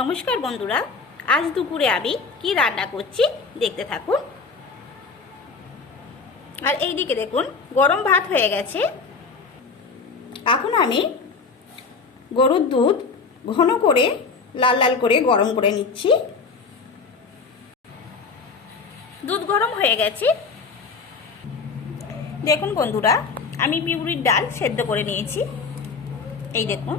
নমস্কার বন্ধুরা, আজ দুপুরে আমি কি রান্না করছি দেখতে থাকুন। আর এইদিকে দেখুন গরম ভাত হয়ে গেছে। এখন আমি গরুর দুধ ঘন করে লাল লাল করে গরম করে নিচ্ছি। দুধ গরম হয়ে গেছে। দেখুন বন্ধুরা, আমি বিউলির ডাল সেদ্ধ করে নিয়েছি। এই দেখুন,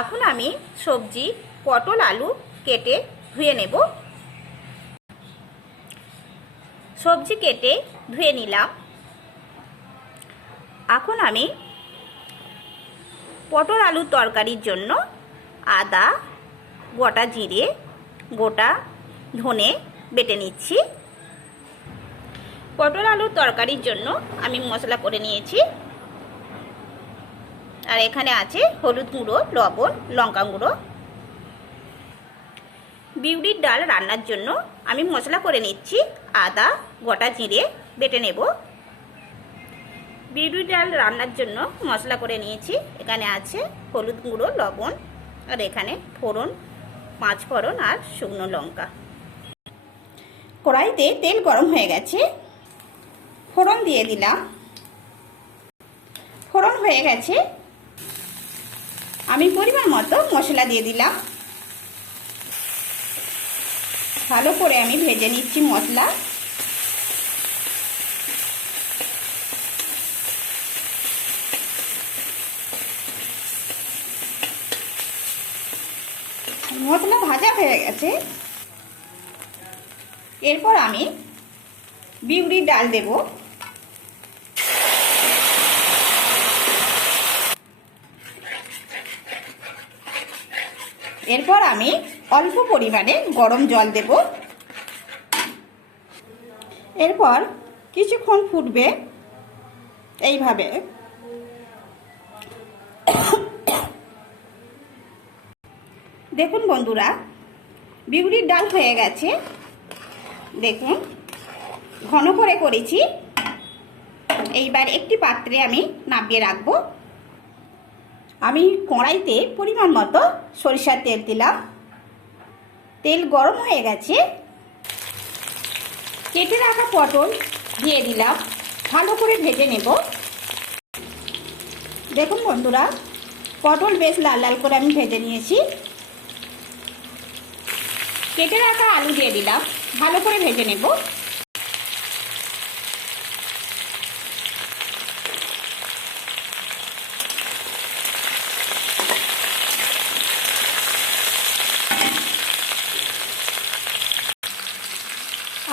এখন আমি সবজি পটল আলু কেটে ধুয়ে নেব। সবজি কেটে ধুয়ে নিলাম। এখন আমি পটল আলুর তরকারির জন্য আদা, গোটা জিরে, গোটা ধনে বেটে নিচ্ছি। পটল আলুর তরকারির জন্য আমি মশলা করে নিয়েছি। আর এখানে আছে হলুদ গুঁড়ো, লবণ, লঙ্কা গুঁড়ো। বিউলির ডাল রান্নার জন্য আমি মশলা করে নিচ্ছি। আদা, গোটা জিরে বেটে নেব। বিউলির ডাল রান্নার জন্য মশলা করে নিয়েছি। এখানে আছে হলুদ গুঁড়ো, লবণ, আর এখানে ফোড়ন, 5 ফোড়ন আর শুকনো লঙ্কা। কড়াইতে তেল গরম হয়ে গেছে, ফোড়ন দিয়ে দিলাম। ফোড়ন হয়ে গেছে, আমি পরিমাণ মতো মশলা দিয়ে দিলাম। ভালো করে আমি ভেজে নিচ্ছি মশলা। মশলা ভাজা হয়ে গেছে। এরপর আমি বিউলির ডাল দেব। এরপর আমি অল্প পরিমাণে গরম জল দেব। এরপর কিছুক্ষণ ফুটবে এইভাবে। দেখুন বন্ধুরা, বিউলির ডাল হয়ে গেছে। দেখুন ঘন করে করেছি। এইবার একটি পাত্রে আমি নামিয়ে রাখবো। আমি কড়াইতে পরিমাণ মতো সরিষার তেল দিলাম। তেল গরম হয়ে গেছে। কেটে রাখা পটল দিয়ে দিলাম। ভালো করে ভেজে নেব। দেখুন বন্ধুরা, পটল বেশ লাল লাল করে আমি ভেজে নিয়েছি। কেটে রাখা আলু দিয়ে দিলাম। ভালো করে ভেজে নেব।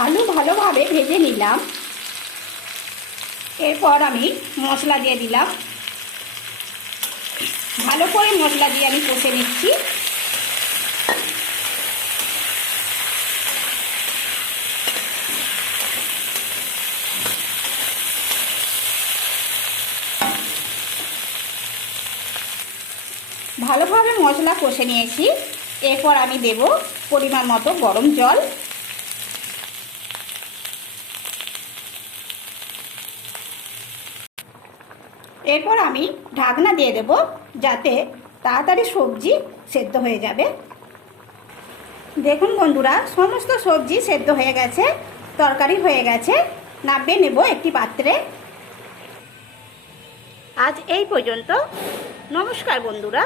আলু ভালোভাবে ভেজে নিলাম। এরপর আমি মশলা দিয়ে দিলাম। ভালো করে মশলা দিয়ে আমি কষে নিচ্ছি। ভালোভাবে মশলা কষে নিয়েছি। এরপর আমি দেব পরিমাণ মতো গরম জল। এরপর আমি ঢাকনা দিয়ে দেব, যাতে তাড়াতাড়ি সবজি সেদ্ধ হয়ে যাবে। দেখুন বন্ধুরা, সমস্ত সবজি সেদ্ধ হয়ে গেছে, তরকারি হয়ে গেছে। নামিয়ে নেব একটি পাত্রে। আজ এই পর্যন্ত। নমস্কার বন্ধুরা।